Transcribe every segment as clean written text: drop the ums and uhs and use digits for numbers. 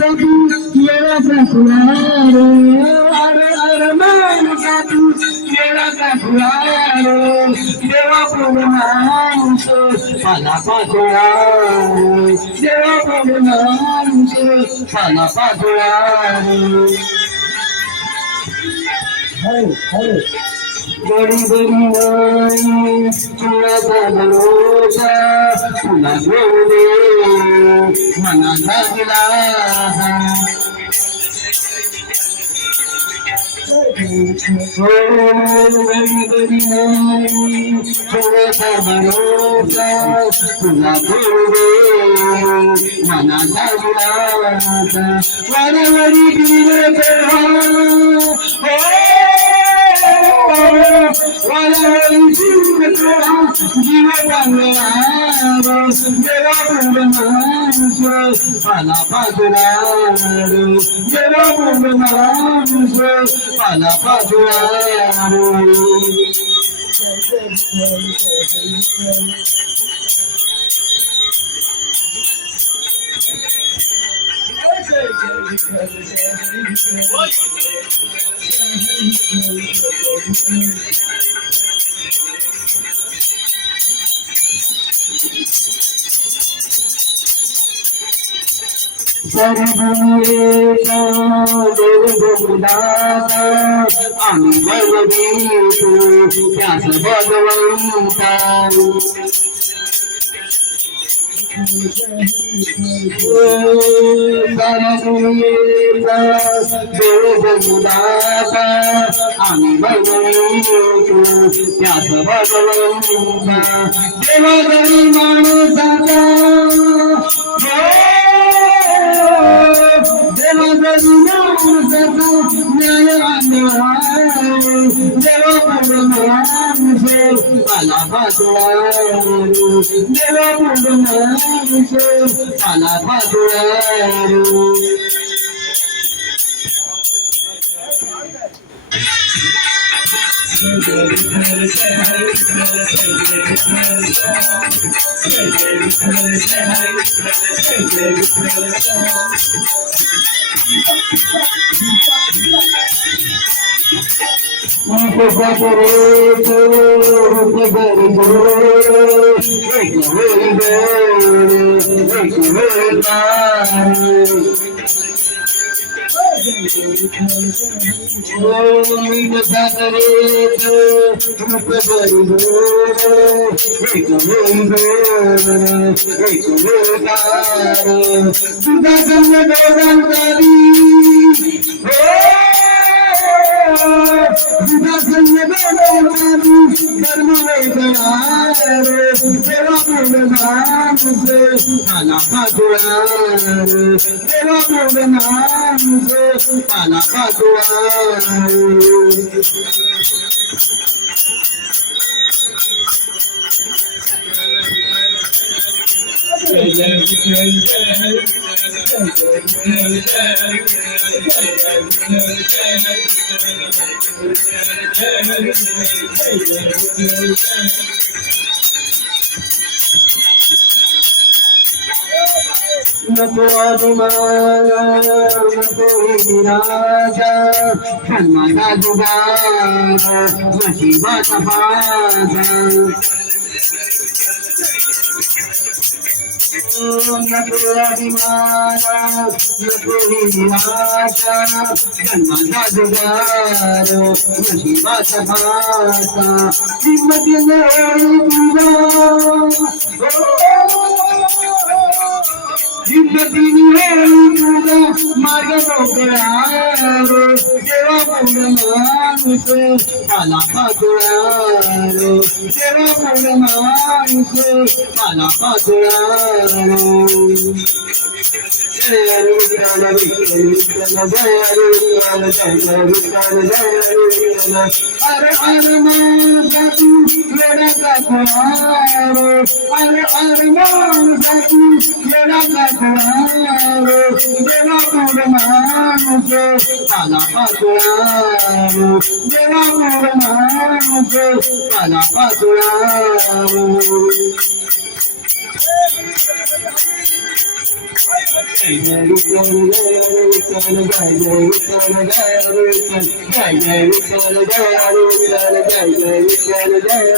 तू येळाचा फुलारो अरे अरे माणसा तू येळाचा फुलारो देवा पुढे माणूस पाला पाचोळा देवा पुढे माणूस पाला पाचोळा बड़ी बड़ी नाई चुनाचा भरोसा पुन्हा घेऊन मनाचा दिलासा बड़ी बड़ी नाई चुनाचा भरोसा पुन्हा घेऊन मनाचा दिलासा वारंवारी पाला पाचोळारो देवा पुढे माणूस पाला पाचोळारो सारी दुनियेचा देव भगवंता आम्ही बघतो त्यास भगवंता सारी दुनियेचा देव भगवंता आम्ही बघतो त्यास भगवंता देवा जरी माणसाचा देवा पुढे माणूस पाला पाचोळारो देवा पुढे माणूस पाला पाचोळारो नको अभिमाना नको निराशा जन्माचा जुगार नशिबाचा फासा नको अभिमाना नको निराशा जन्माचा जुगार नशिबाचा फासा हिम्मतीने तुझा मार्ग मोकळारो देवा पुढे माणूस पाला पाचोळारो देवा पुढे माणूस पाला पाचोळारो जय विठ्ठल विठ्ठल जय विठ्ठल जय विठ्ठल जय विठ्ठल अरे अरे माणसा तू येण्याचा खुळारो अरे अरे माणसा तू येण्याचा खुळारो देवा पुढे माणूस पाला पाचोळारो देवा पुढे माणूस पाला पाचोळारो जय विठ्ठल जय विठ्ठल जय जय विठ्ठल जय विठ्ठल जय जय विठ्ठल जय विठ्ठल जय जय विठ्ठल जय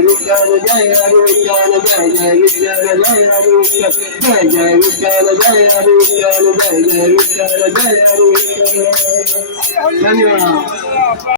विठ्ठल जय जय विठ्ठल जय विठ्ठल जय जय विठ्ठल जय विठ्ठल जय जय विठ्ठल जय विठ्ठल जय जय विठ्ठल जय विठ्ठल धन्यवाद.